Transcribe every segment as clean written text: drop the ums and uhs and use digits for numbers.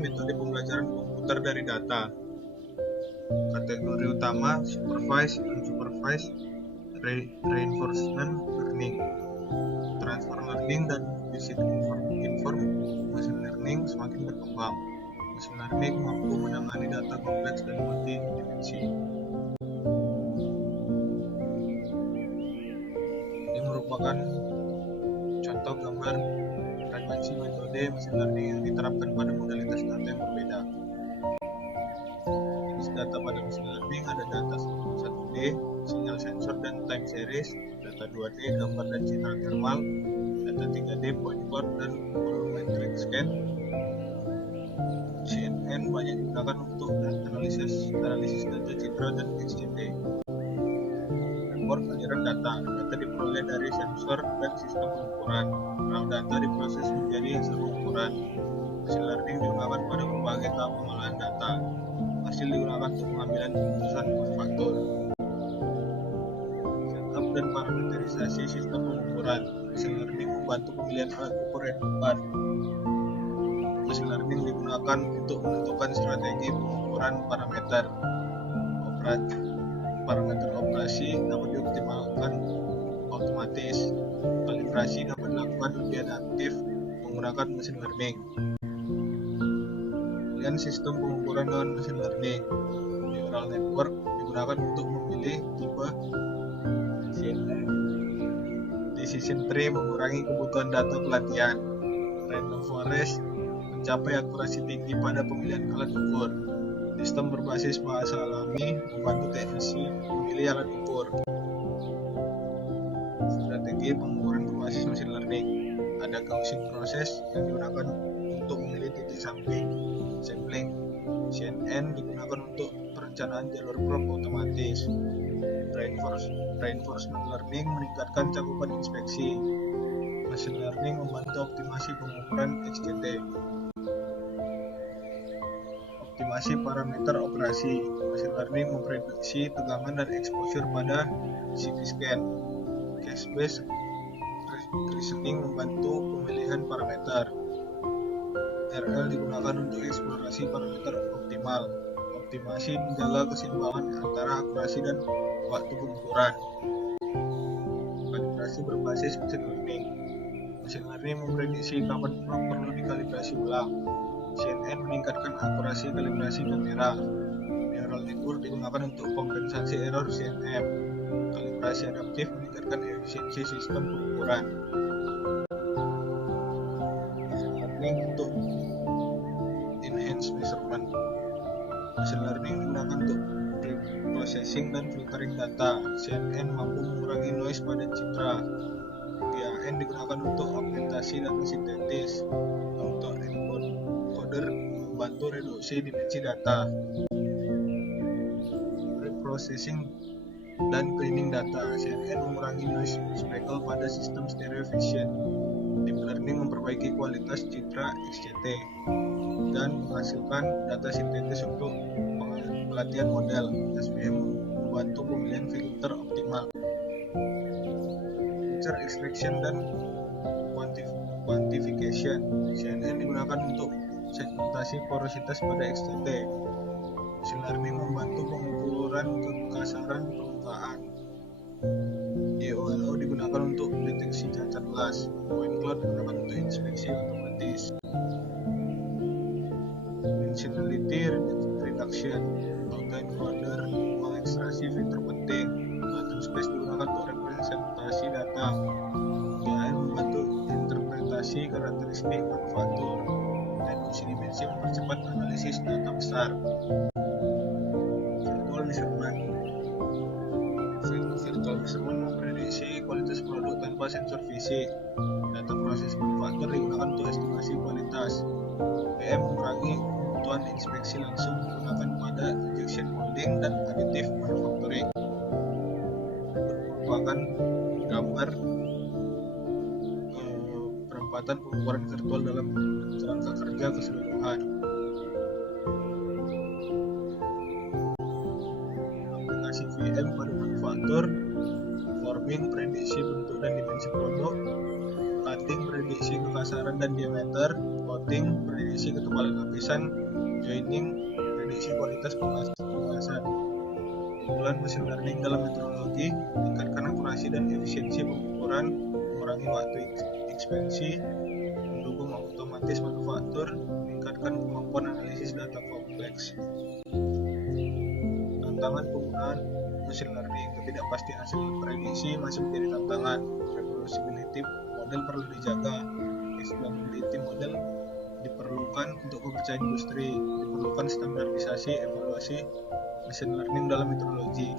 metode pembelajaran komputer dari data. Kategori utama supervised, unsupervised, reinforcement learning, transfer learning, dan basic informed machine learning semakin berkembang. Machine learning mampu menangani data kompleks dan multidimensi. Ini merupakan contoh gambar frekuensi metode machine learning yang diterapkan pada modalitas data yang berbeda. Jenis data pada machine learning ada data 1D, sinyal sensor dan time series, data 2D, gambar dan citra thermal, data 3D, point cloud dan volumetric scan. CNN banyak digunakan untuk analisis data citra dan XGT. Report aliran data diperoleh dari sensor dan sistem pengukuran. Raw data diproses menjadi hasil pengukuran. Machine learning digunakan pada berbagai tahap pengolahan data. Hasil digunakan untuk pengambilan keputusan manufaktur. Setup dan parameterisasi sistem pengukuran. Machine learning membantu pemilihan alat ukur yang tepat. Machine learning digunakan untuk menentukan strategi pengukuran parameter operasi dapat dioptimalkan otomatis. Kalibrasi dapat dilakukan lebih adaptif menggunakan machine learning. Pemilihan sistem pengukuran dengan machine learning. Neural network digunakan untuk memilih tipe decision tree, mengurangi kebutuhan data pelatihan. Random forest mencapai akurasi tinggi pada pemilihan alat ukur. Sistem berbasis bahasa alami membantu teknisi memilih alat ukur. Strategi pengukuran berbasis machine learning. Ada Gaussian process yang digunakan untuk memilih titik sampling. CNN digunakan untuk perencanaan jalur probe otomatis. Reinforcement learning meningkatkan cakupan inspeksi. Machine learning membantu optimasi pengukuran XGT. Optimasi parameter operasi. Machine learning memprediksi tegangan dan exposure pada CT scan. Case-based reasoning membantu pemilihan parameter. RL digunakan untuk eksplorasi parameter optimal. Optimasi menjaga keseimbangan antara akurasi dan waktu pengukuran. Kalibrasi berbasis machine learning. Machine learning memprediksi kapan perlu dikalibrasi ulang. CNN meningkatkan akurasi kalibrasi kamera. Neural network digunakan untuk kompensasi error CNM. Kalibrasi adaptif meningkatkan efisiensi sistem pengukuran. Machine learning untuk enhance measurement. Machine learning digunakan untuk processing dan filtering data. CNN mampu mengurangi noise pada citra. GAN digunakan untuk augmentasi data sintetis. Untuk encoder membantu reduksi dimensi data. Reprocessing dan cleaning data. CNN mengurangi noise speckle pada sistem stereo vision. Deep learning memperbaiki kualitas citra XGT dan menghasilkan data sintetis untuk pelatihan model. SVM membantu pemilihan filter optimal. Feature extraction dan quantification. CNN digunakan untuk segmentasi porositas pada XGT. Machine learning membantu pengukuran kekasaran permukaan. EOLO digunakan untuk deteksi cacat las. Point cloud digunakan untuk inspeksi otomatis. Dimensionality reduction. Autoencoder mengekstraksi fitur penting. Pattern space digunakan untuk representasi data. GAN membantu interpretasi karakteristik manufaktur. Reduksi dimensi mempercepat analisis data besar. Virtual measurement memprediksi kualitas produk tanpa sensor fisik. Data proses manufaktur digunakan untuk estimasi kualitas. PM mengurangi kebutuhan inspeksi langsung menggunakan pada injection molding dan additive manufacturing. Merupakan gambar penempatan pengukuran virtual dalam kerangka kerja keseluruhan. Aplikasi VM pada manufaktur, forming, prediksi bentuk dan dimensi produk, cutting prediksi kekasaran dan diameter, coating prediksi ketebalan lapisan, joining prediksi kualitas pengelasan. Keunggulan mesin learning dalam metrologi: meningkatkan akurasi dan efisiensi pengukuran, mengurangi waktu ekspansi, mendukung otomatis manufaktur, meningkatkan kemampuan analisis data kompleks. Tantangan penggunaan mesin learning: ketidakpastian hasil prediksi masih menjadi tantangan. Reproducibility model perlu dijaga. Explainability model diperlukan untuk kepercayaan industri. Diperlukan standarisasi evaluasi mesin learning dalam metrologi.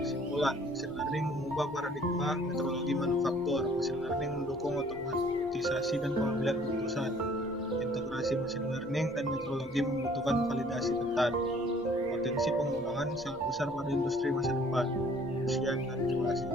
Kesimpulan: mesin learning mengubah paradigma metrologi manufaktur. Mesin learning mendukung otomatisasi dan pengambilan keputusan. Integrasi mesin learning dan metrologi membutuhkan validasi ketat. Potensi pengembangan sangat besar pada industri masa depan. Sekian dan terima kasih.